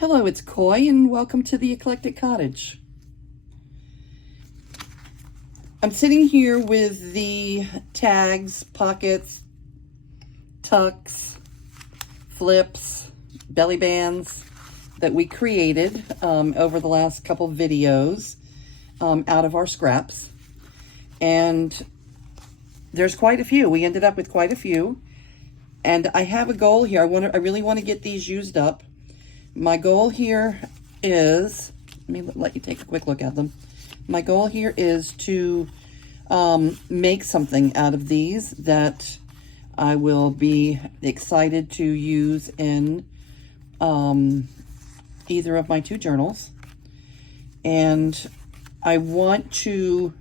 Hello, it's Coy, and welcome to the Eclectic Cottage. I'm sitting here with the tags, pockets, tucks, flips, belly bands that we created over the last couple videos out of our scraps. And there's quite a few. We ended up with quite a few. And I have a goal here. I really want to get these used up. My goal here is, let me let you take a quick look at them. My goal here is to make something out of these that I will be excited to use in either of my two journals. And I want to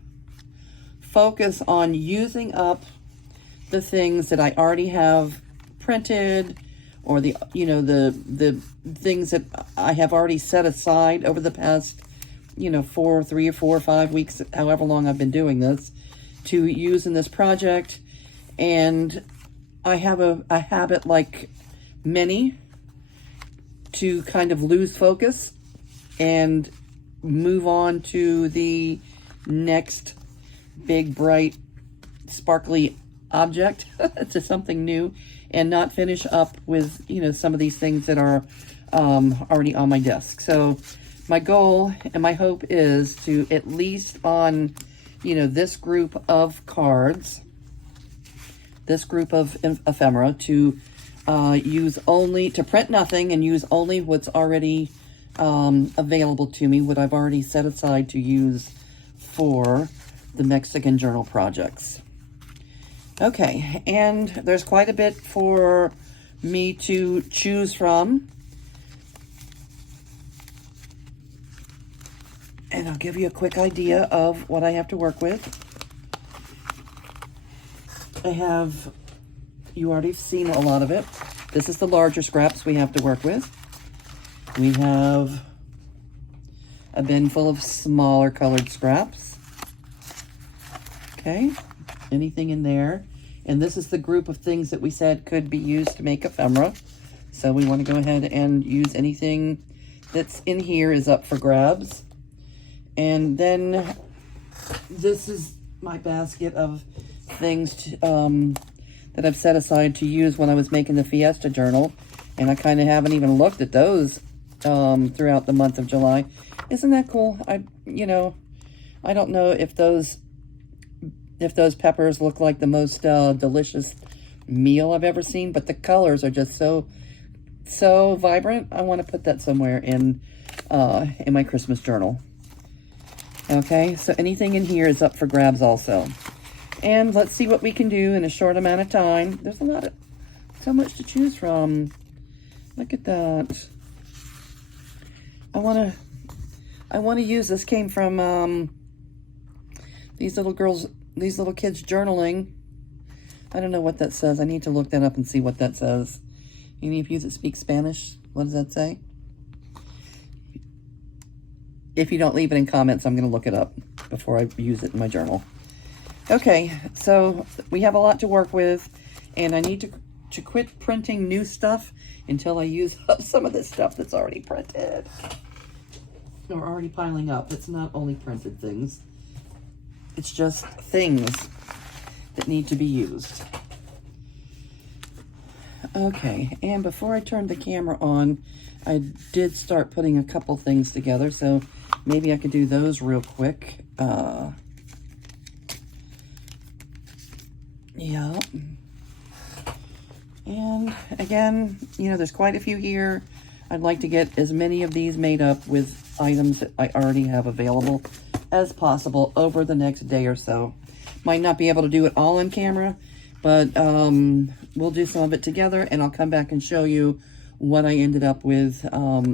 focus on using up the things that I already have printed, or the things that I have already set aside over the past 3 or 4 or 5 weeks, however long I've been doing this, to use in this project. And I have a habit, like many, to kind of lose focus and move on to the next big, bright, sparkly object to something new, and not finish up with some of these things that are already on my desk. So my goal and my hope is to, at least on this group of cards, this group of ephemera, to print nothing and use only what's already available to me, what I've already set aside to use for the Mexican journal projects. Okay, and there's quite a bit for me to choose from. And I'll give you a quick idea of what I have to work with. You already seen a lot of it. This is the larger scraps we have to work with. We have a bin full of smaller colored scraps. Okay, anything in there. And this is the group of things that we said could be used to make ephemera. So we want to go ahead and use anything that's in here is up for grabs. And then this is my basket of things that I've set aside to use when I was making the Fiesta journal. And I kind of haven't even looked at those throughout the month of July. Isn't that cool? I don't know if those peppers look like the most delicious meal I've ever seen, but the colors are just so vibrant. I want to put that somewhere in my Christmas journal. Okay, so anything in here is up for grabs also. And let's see what we can do in a short amount of time. There's so much to choose from. Look at that. I want to use, this came from these little kids journaling. I don't know what that says. I need to look that up and see what that says. Any of you that speak Spanish, what does that say? If you don't leave it in comments, I'm going to look it up before I use it in my journal. Okay, so we have a lot to work with, and I need to quit printing new stuff until I use up some of this stuff that's already printed, or already piling up. It's not only printed things. It's just things that need to be used. Okay, and before I turned the camera on, I did start putting a couple things together, so maybe I could do those real quick. Yeah. And again, there's quite a few here. I'd like to get as many of these made up with items that I already have available as possible over the next day or so. Might not be able to do it all on camera, but we'll do some of it together, and I'll come back and show you what I ended up with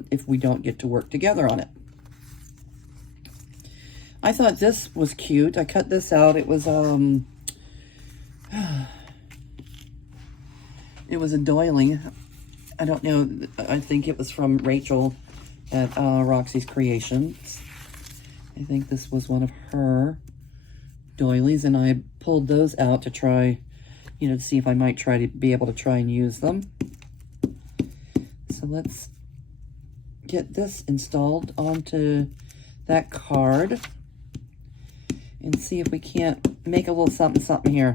if we don't get to work together on it. I thought this was cute. I cut this out. It was it was a doily. I don't know. I think it was from Rachel at Roxy's Creations. I think this was one of her doilies, and I pulled those out to try, to see if I might try to be able to try and use them. So let's get this installed onto that card and see if we can't make a little something something here.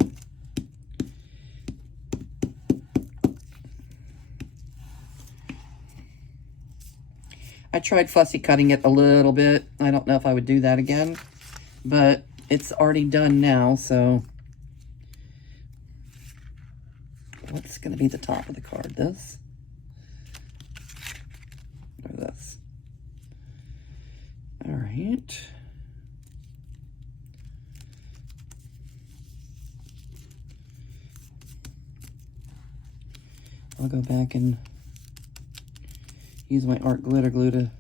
I tried fussy cutting it a little bit. I don't know if I would do that again, but it's already done now, so what's going to be the top of the card? This? Or this? All right. I'll go back and use my art glitter glue to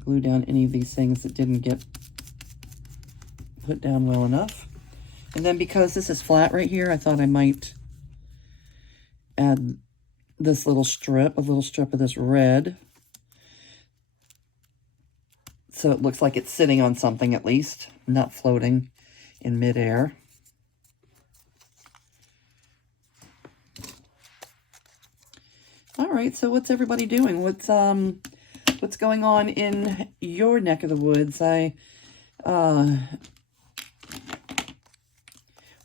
glue down any of these things that didn't get put down well enough. And then because this is flat right here, I thought I might add this little strip, a little strip of this red, so it looks like it's sitting on something at least, not floating in midair. All right, so what's everybody doing? What's going on in your neck of the woods? I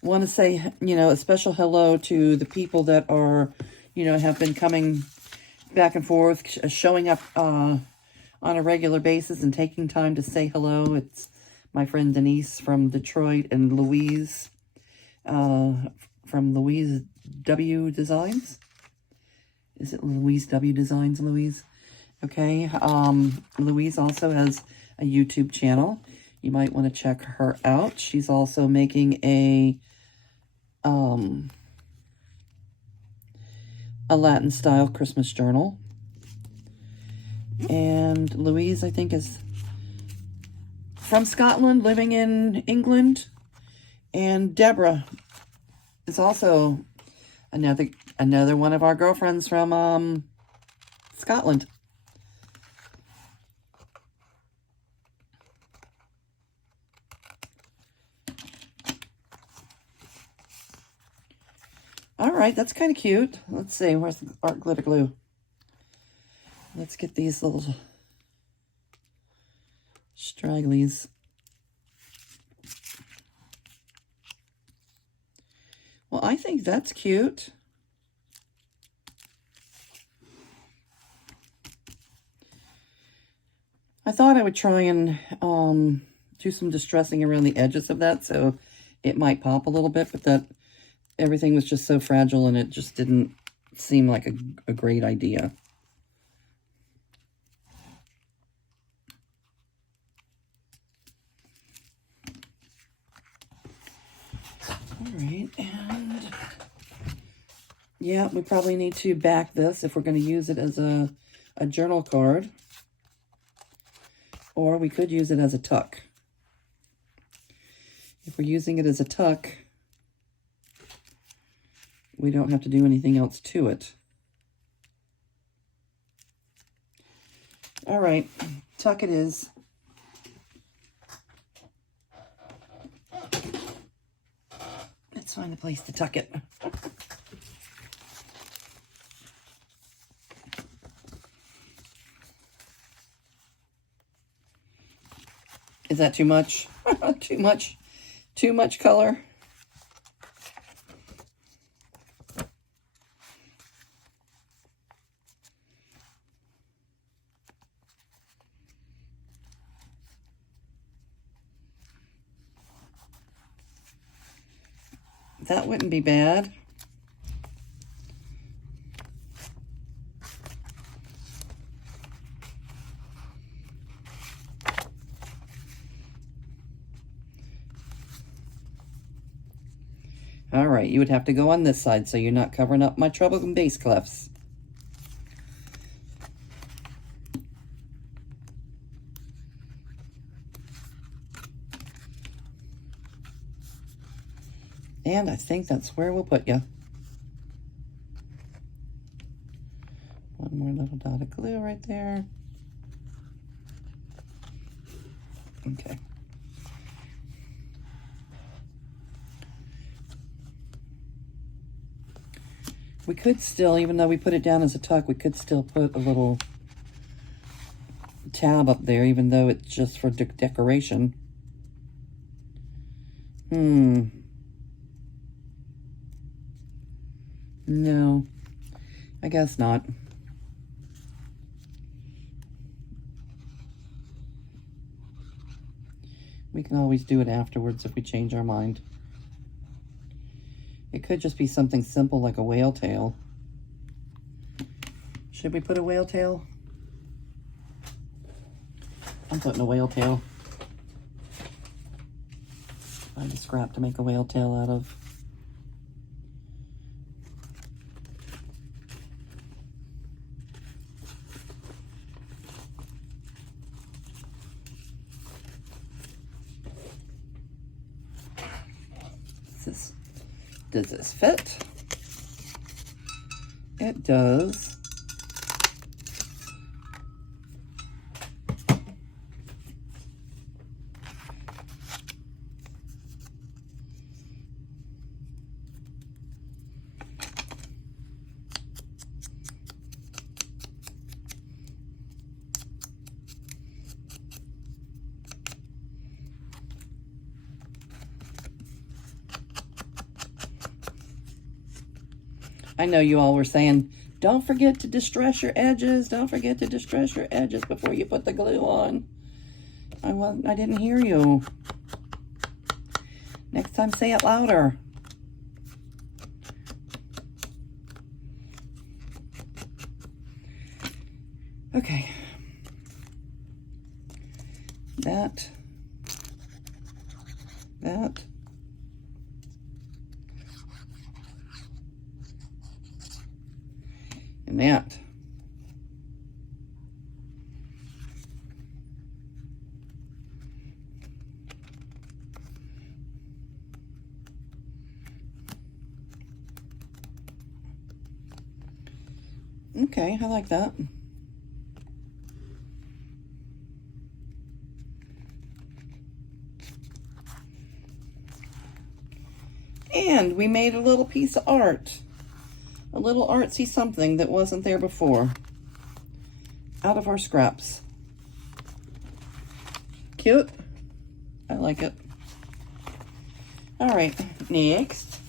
want to say, a special hello to the people that are, have been coming back and forth, showing up on a regular basis and taking time to say hello. It's my friend Denise from Detroit and Louise from Louise W. Designs. Is it Louise W. Designs, Louise? Okay. Louise also has a YouTube channel. You might want to check her out. She's also making a Latin style Christmas journal. And Louise, I think, is from Scotland, living in England. And Deborah is also another one of our girlfriends from Scotland. All right, that's kind of cute. Let's see, where's the art glitter glue? Let's get these little stragglies. Well, I think that's cute. I thought I would try and do some distressing around the edges of that so it might pop a little bit, but that everything was just so fragile and it just didn't seem like a great idea. All right, and yeah, we probably need to back this if we're going to use it as a journal card. Or we could use it as a tuck. If we're using it as a tuck, we don't have to do anything else to it. All right, tuck it is. Let's find a place to tuck it. Is that too much? Too much color? That wouldn't be bad. All right, you would have to go on this side so you're not covering up my treble and bass clefs. And I think that's where we'll put you. One more little dot of glue right there. Okay. We could still, even though we put it down as a tuck, we could still put a little tab up there, even though it's just for decoration. No, I guess not. We can always do it afterwards if we change our mind. It could just be something simple like a whale tail. Should we put a whale tail? I'm putting a whale tail. Find a scrap to make a whale tail out of. Does this fit? It does. I know you all were saying, don't forget to distress your edges. Don't forget to distress your edges before you put the glue on. I didn't hear you. Next time, say it louder. Okay. That. And that. Okay, I like that. And we made a little piece of art. A little artsy something that wasn't there before. Out of our scraps. Cute. I like it. All right, next.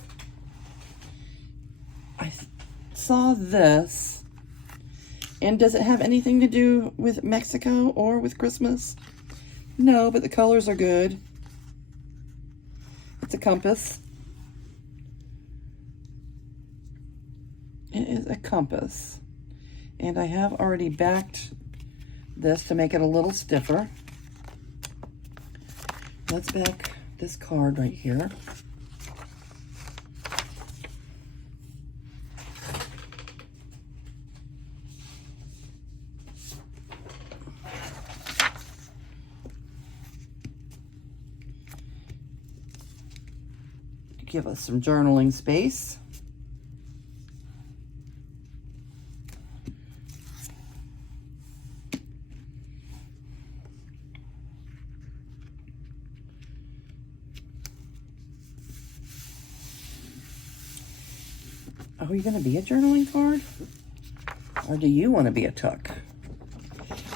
I saw this. And does it have anything to do with Mexico or with Christmas? No, but the colors are good. It's a compass. It is a compass. And I have already backed this to make it a little stiffer. Let's back this card right here. Give us some journaling space. Are you going to be a journaling card? Or do you want to be a tuck?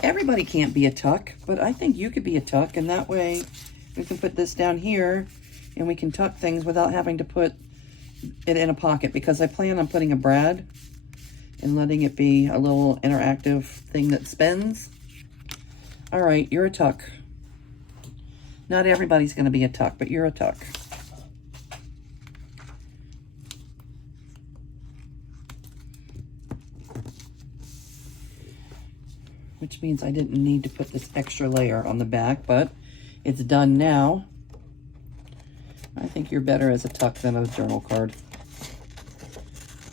Everybody can't be a tuck, but I think you could be a tuck, and that way we can put this down here and we can tuck things without having to put it in a pocket, because I plan on putting a brad and letting it be a little interactive thing that spins. All right, you're a tuck. Not everybody's going to be a tuck, but you're a tuck. Which means I didn't need to put this extra layer on the back, but it's done now. I think you're better as a tuck than a journal card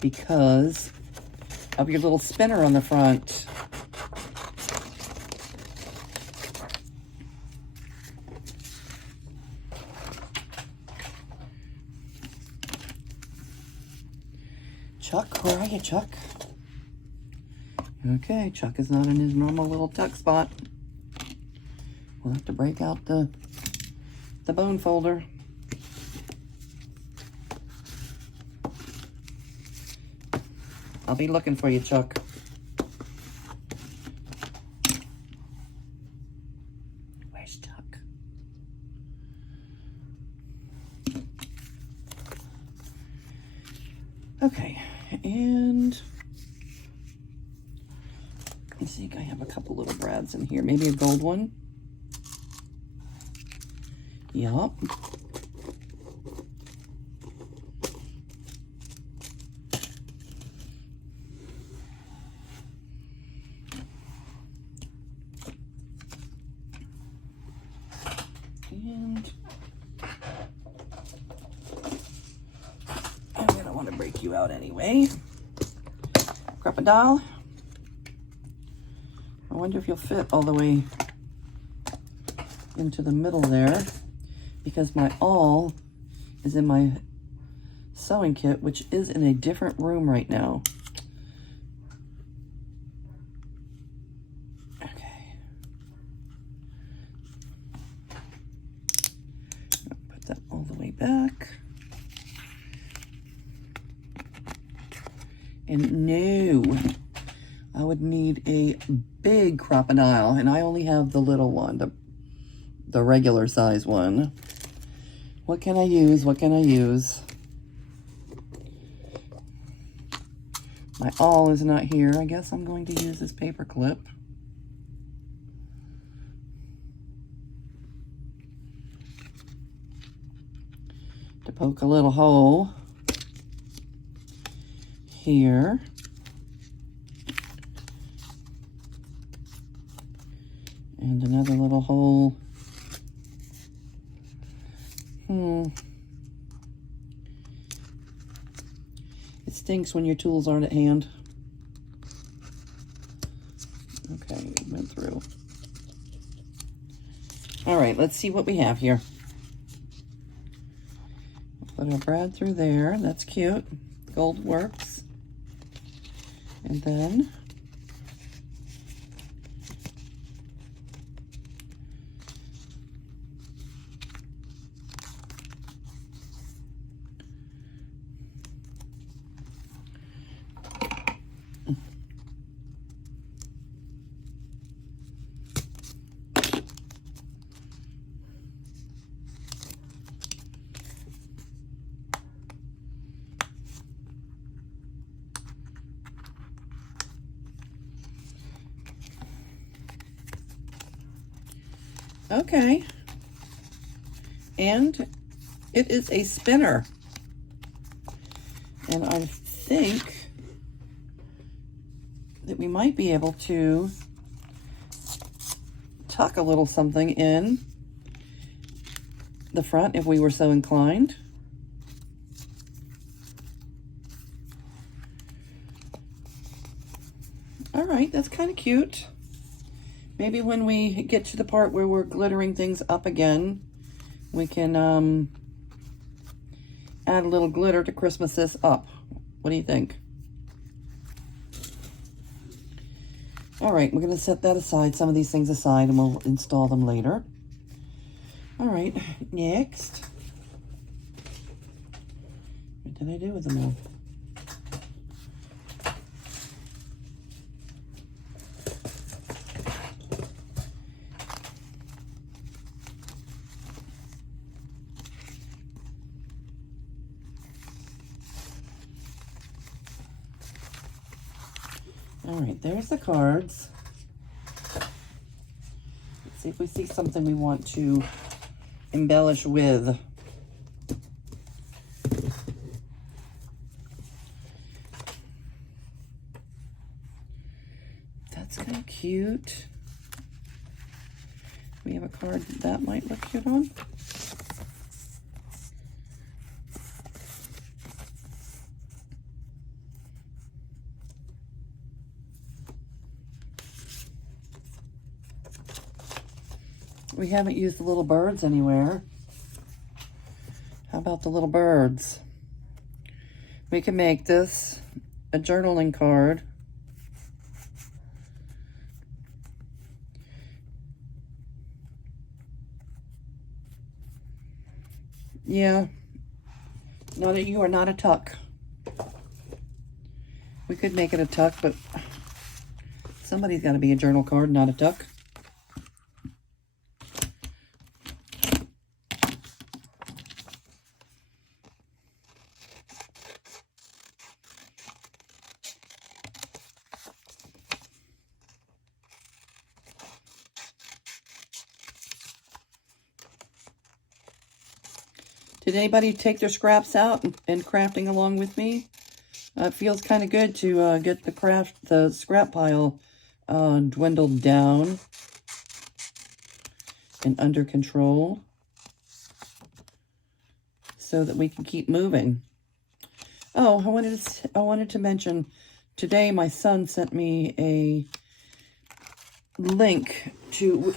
because of your little spinner on the front. Chuck, where are you, Chuck? Okay, Chuck is not in his normal little tuck spot. We'll have to break out the bone folder. I'll be looking for you, Chuck. Okay, and I think I have a couple little brads in here. Maybe a gold one. Yup. And I'm gonna want to break you out anyway. Crocodile. I wonder if you'll fit all the way into the middle there, because my awl is in my sewing kit, which is in a different room right now. Okay. Put that all the way back. And no, I would need a big crocodile, and I only have the little one, the regular size one. What can I use? What can I use? My awl is not here. I guess I'm going to use this paper clip. To poke a little hole here. And another little hole. It stinks when your tools aren't at hand. Okay, it went through. All right, let's see what we have here. Put our brad through there. That's cute. Gold works. And then okay, and it is a spinner, and I think that we might be able to tuck a little something in the front if we were so inclined. All right, that's kind of cute. Maybe when we get to the part where we're glittering things up again, we can add a little glitter to Christmas this up. What do you think? All right, we're going to set that aside, some of these things aside, and we'll install them later. All right, next. What did I do with them all? All right, there's the cards. Let's see if we see something we want to embellish with. That's kind of cute. We have a card that might look cute on. We haven't used the little birds anywhere. How about the little birds? We can make this a journaling card. Yeah. No, that you are not a tuck. We could make it a tuck, but somebody's got to be a journal card, not a tuck. Did anybody take their scraps out and crafting along with me? It feels kind of good to get the scrap pile dwindled down and under control so that we can keep moving. Oh, I wanted to mention today my son sent me a link to,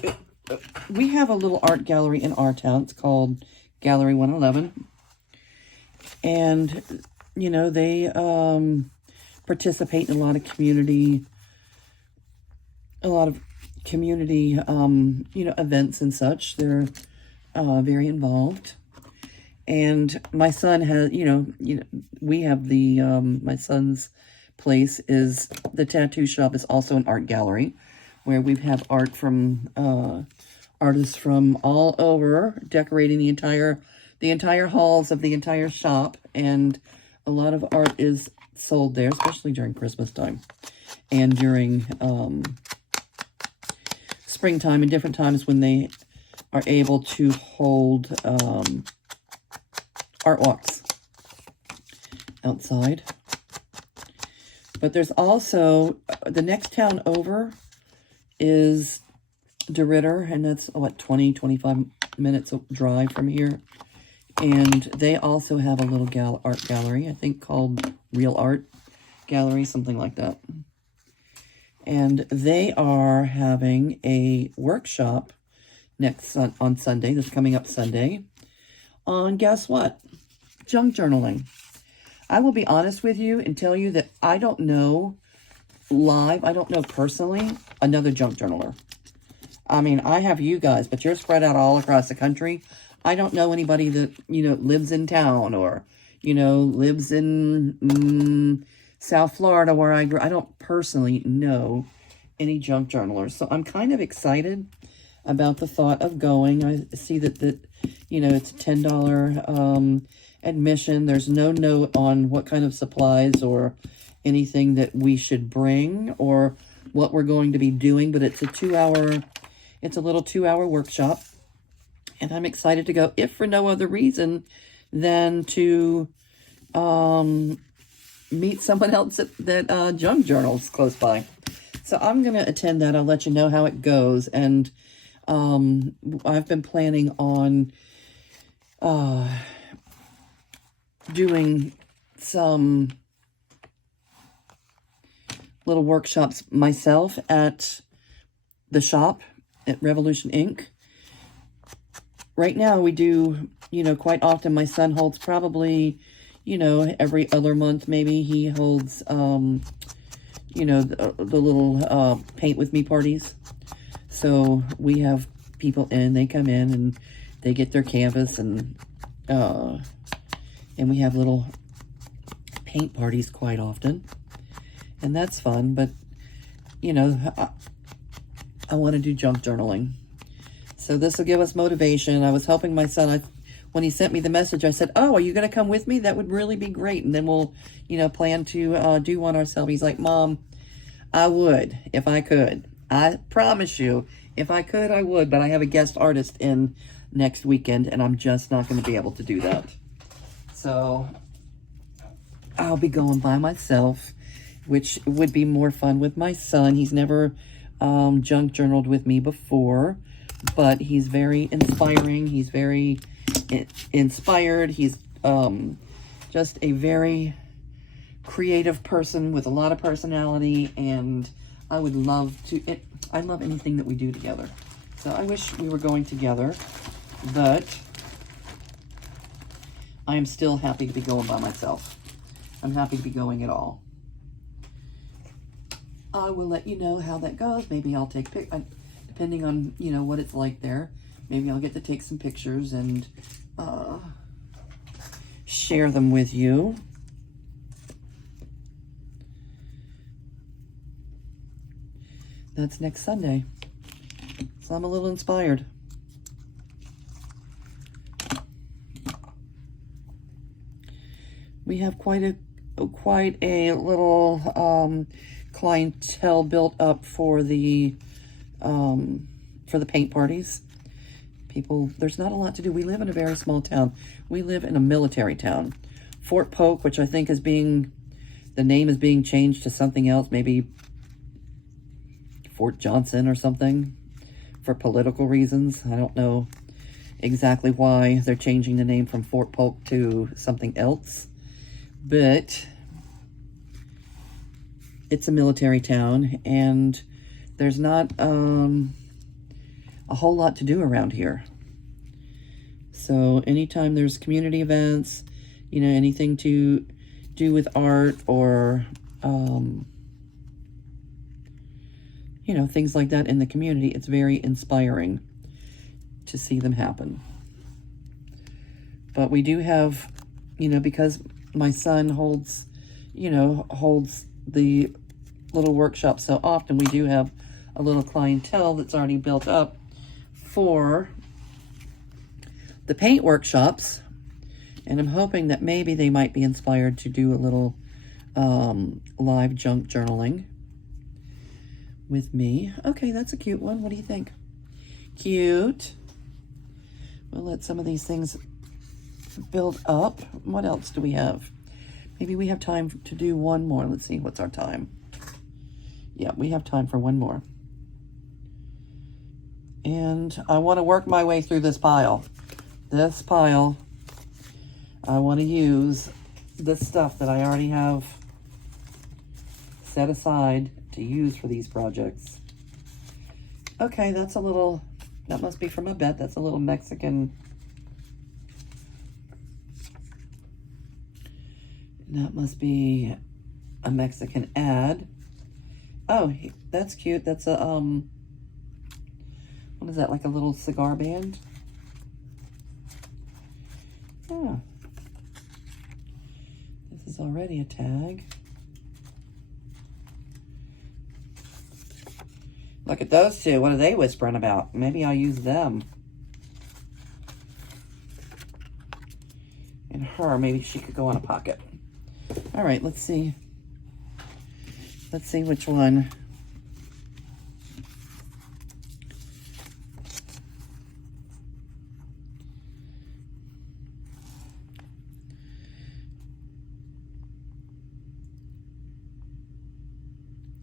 we have a little art gallery in our town. It's called Gallery 111. And, you know, they participate in a lot of community, you know, events and such. They're very involved. And my son has, you know, we have the, my son's place is, the tattoo shop is also an art gallery where we have art from artists from all over decorating the entire halls of the entire shop. And a lot of art is sold there, especially during Christmas time and during springtime and different times when they are able to hold art walks outside. But there's also, the next town over is DeRitter, and that's, what, 25 minutes drive from here. And they also have a little art gallery, I think called Real Art Gallery, something like that. And they are having a workshop on Sunday, that's coming up Sunday, on, guess what? Junk journaling. I will be honest with you and tell you that I don't know I don't know personally another junk journaler. I mean, I have you guys, but you're spread out all across the country. I don't know anybody that, you know, lives in town or, you know, lives in South Florida where I grew. I don't personally know any junk journalers. So I'm kind of excited about the thought of going. I see that you know, it's a $10 admission. There's no note on what kind of supplies or anything that we should bring or what we're going to be doing, but it's a little 2-hour workshop. And I'm excited to go, if for no other reason than to meet someone else that junk journals close by. So I'm going to attend that. I'll let you know how it goes. And I've been planning on doing some little workshops myself at the shop at Revolution Inc. Right now we do, you know, quite often my son holds probably, you know, every other month maybe he holds, you know, the little paint with me parties. So we have people in, they come in and they get their canvas and we have little paint parties quite often. And that's fun, but, you know, I want to do junk journaling. So this will give us motivation. I was helping my son. When he sent me the message, I said, oh, are you going to come with me? That would really be great. And then we'll, you know, plan to do one ourselves. He's like, Mom, I would if I could. I promise you, if I could, I would. But I have a guest artist in next weekend, and I'm just not going to be able to do that. So I'll be going by myself, which would be more fun with my son. He's never junk journaled with me before, but he's very inspiring. He's very inspired. He's just a very creative person with a lot of personality, and I would love to, I love anything that we do together. So I wish we were going together, but I am still happy to be going by myself. I'm happy to be going at all. I will let you know how that goes. Maybe I'll take depending on, you know, what it's like there. Maybe I'll get to take some pictures and share them with you. That's next Sunday. So I'm a little inspired. We have quite a little clientele built up for the paint parties. People, there's not a lot to do. We live in a very small town. We live in a military town. Fort Polk, which I think is being, the name is being changed to something else, maybe Fort Johnson or something, for political reasons. I don't know exactly why they're changing the name from Fort Polk to something else, but it's a military town, and there's not a whole lot to do around here. So anytime there's community events, you know, anything to do with art or, you know, things like that in the community, it's very inspiring to see them happen. But we do have, you know, because my son holds, you know, holds the little workshop so often, we do have a little clientele that's already built up for the paint workshops, and I'm hoping that maybe they might be inspired to do a little live junk journaling with me. Okay, that's a cute one. What do you think? Cute. We'll let some of these things build up. What else do we have? Maybe we have time to do one more. Let's see, what's our time? Yeah, we have time for one more. And I want to work my way through this pile. This pile, I want to use this stuff that I already have set aside to use for these projects. Okay, that's a little, that must be from a bet. That's a little Mexican. That must be a Mexican ad. Oh, that's cute. That's a, what is that, like a little cigar band? Yeah. This is already a tag. Look at those two. What are they whispering about? Maybe I'll use them. And her, maybe she could go in a pocket. All right, let's see. Let's see which one.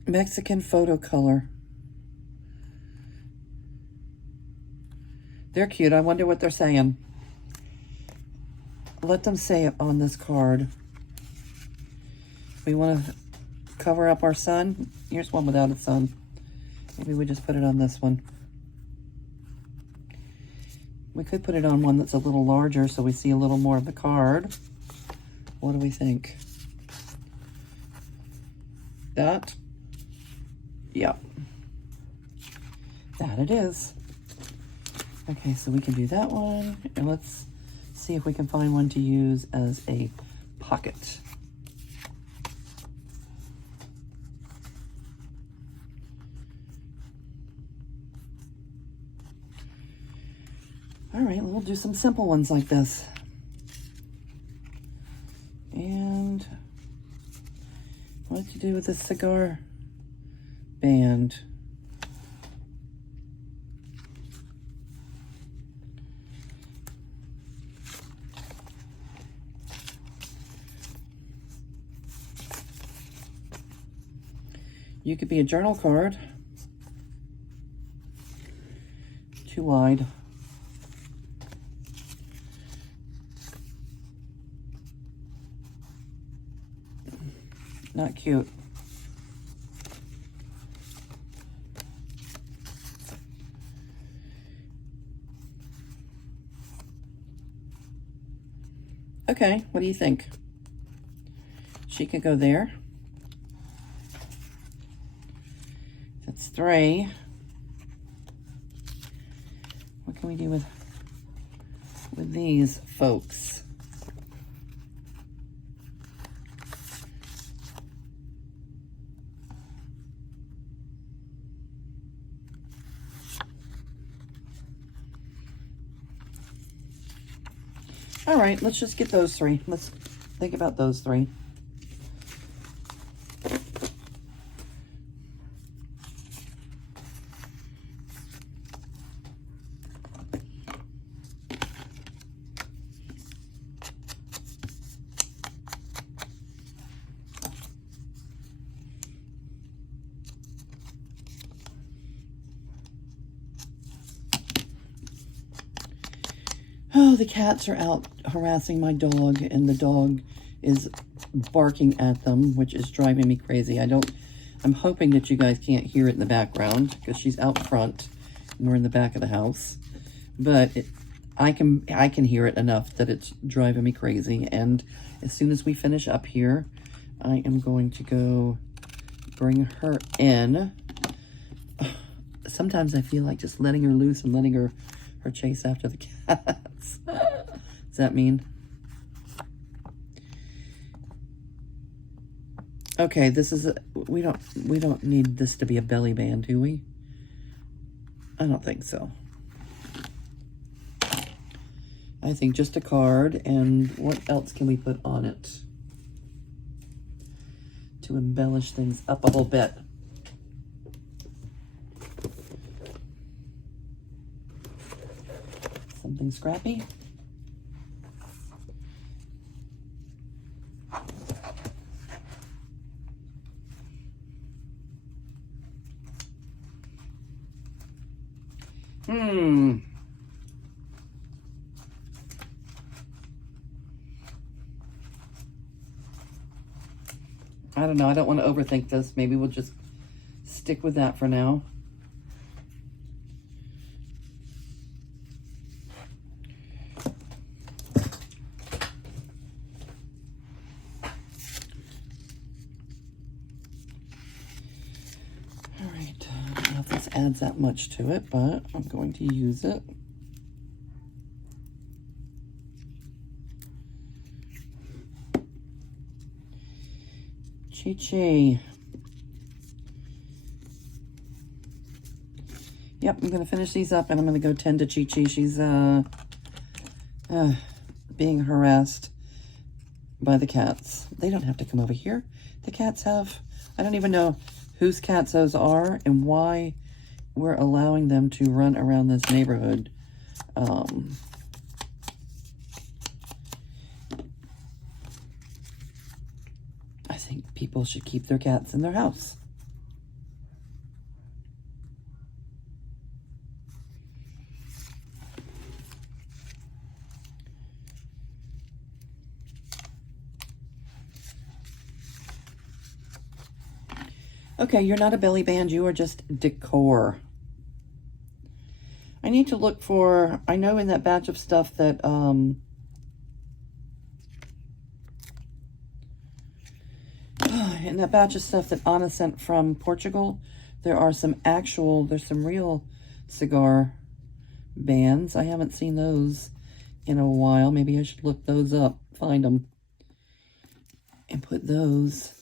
Mexican photo color. They're cute. I wonder what they're saying. Let them say it on this card. We want to cover up our sun. Here's one without a sun. Maybe we just put it on this one. We could put it on one that's a little larger so we see a little more of the card. What do we think? That? Yeah. That it is. Okay, so we can do that one. And let's see if we can find one to use as a pocket. All right, we'll do some simple ones like this. And what to do with this cigar band? You could be a journal card. Too wide. Not cute. Okay, what do you think? She could go there. That's 3. What can we do with these folks? All right, let's just get those 3. Let's think about those 3. Oh, the cats are out harassing my dog, and the dog is barking at them, which is driving me crazy. I'm hoping that you guys can't hear it in the background because she's out front and we're in the back of the house. But I can hear it enough that it's driving me crazy. And as soon as we finish up here, I am going to go bring her in. Sometimes I feel like just letting her loose and letting her chase after the cats. Does that mean? Okay, this is we don't need this to be a belly band, do we? I don't think so. I think just a card, and what else can we put on it to embellish things up a little bit? Something scrappy. I don't know. I don't want to overthink this. Maybe we'll just stick with that for now. All right. I don't know if this adds that much to it, but I'm going to use it. Chi-Chi. Yep, I'm going to finish these up and I'm going to go tend to Chi-Chi. She's being harassed by the cats. They don't have to come over here. The cats have, I don't even know whose cats those are and why we're allowing them to run around this neighborhood. I think people should keep their cats in their house. Okay, you're not a belly band, you are just decor. I need to look for, I know in that batch of stuff that, in that batch of stuff that Anna sent from Portugal, there's some real cigar bands. I haven't seen those in a while. Maybe I should look those up, find them, and put those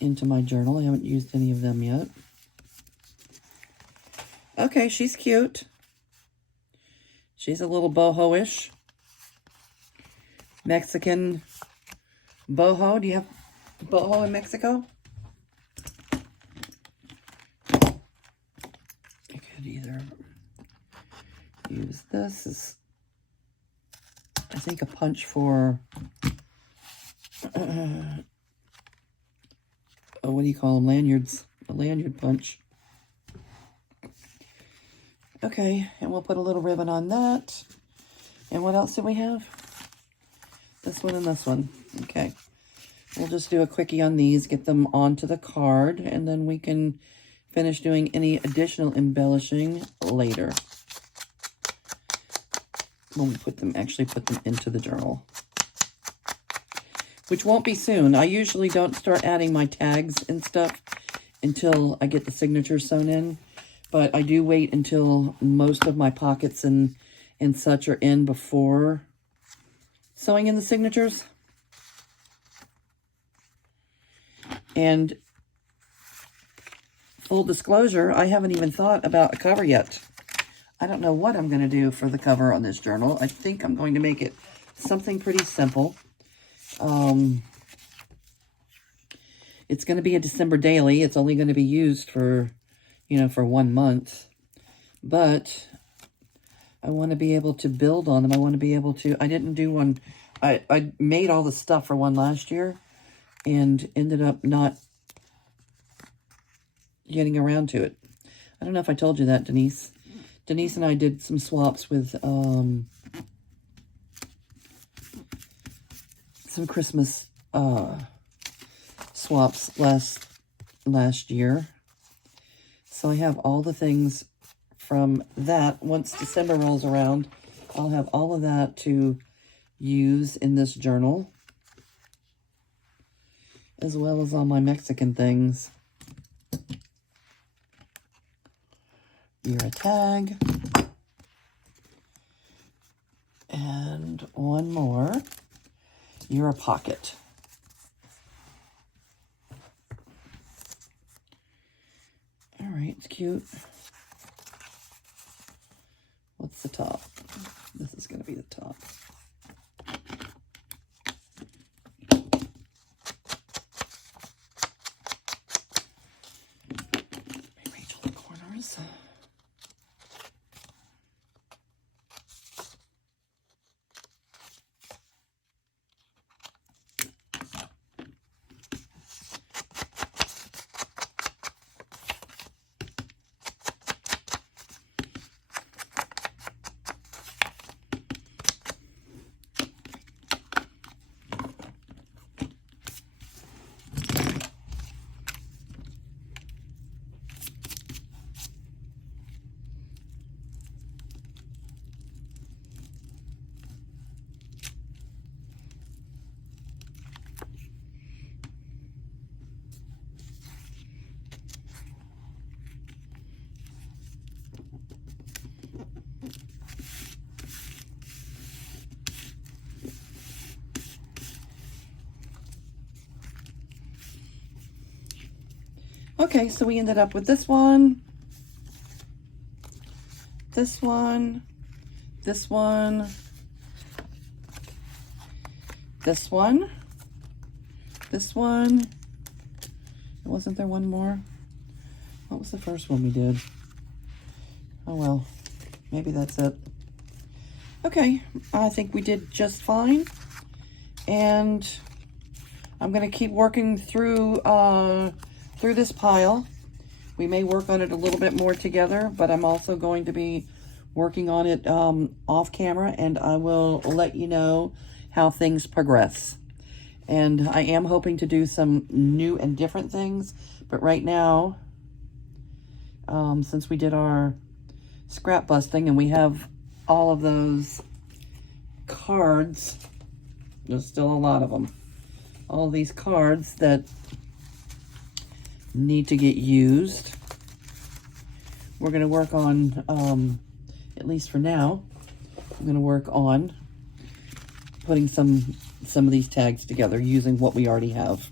into my journal. I haven't used any of them yet. Okay, she's cute. She's a little boho-ish. Mexican boho. Do you have boho in Mexico? I could either use this as, I think, a punch for what do you call them? Lanyards. A lanyard punch. Okay, and we'll put a little ribbon on that. And what else do we have? This one and this one. Okay. We'll just do a quickie on these, get them onto the card, and then we can finish doing any additional embellishing later. When we actually put them into the journal. Which won't be soon. I usually don't start adding my tags and stuff until I get the signatures sewn in. But I do wait until most of my pockets and such are in before sewing in the signatures. And full disclosure, I haven't even thought about a cover yet. I don't know what I'm going to do for the cover on this journal. I think I'm going to make it something pretty simple. It's going to be a December daily. It's only going to be used for, for 1 month. But I want to be able to build on them. I want to be able to, I didn't do one. I made all the stuff for one last year and ended up not getting around to it. I don't know if I told you that, Denise. Denise and I did some swaps with some Christmas swaps last year. So I have all the things from that. Once December rolls around, I'll have all of that to use in this journal, as well as all my Mexican things. You're a tag. And one more. You're a pocket. All right, it's cute. What's the top? This is going to be the top. Rearrange all the corners. Okay, so we ended up with this one, this one, this one, this one, this one. Wasn't there one more? What was the first one we did? Oh well, maybe that's it. Okay, I think we did just fine. And I'm going to keep working through this pile. We may work on it a little bit more together, but I'm also going to be working on it off camera, and I will let you know how things progress. And I am hoping to do some new and different things, but right now, since we did our scrap busting and we have all of those cards, there's still a lot of them, all these cards that need to get used. We're going to work on, at least for now, I'm going to work on putting some of these tags together using what we already have.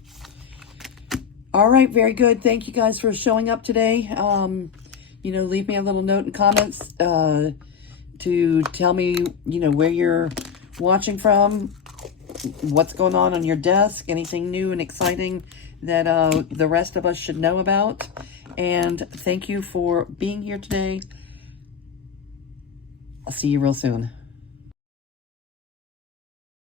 All right, very good. Thank you guys for showing up today. You know, leave me a little note in comments to tell me, you know, where you're watching from, what's going on your desk, anything new and exciting that the rest of us should know about. And thank you for being here today. I'll see you real soon.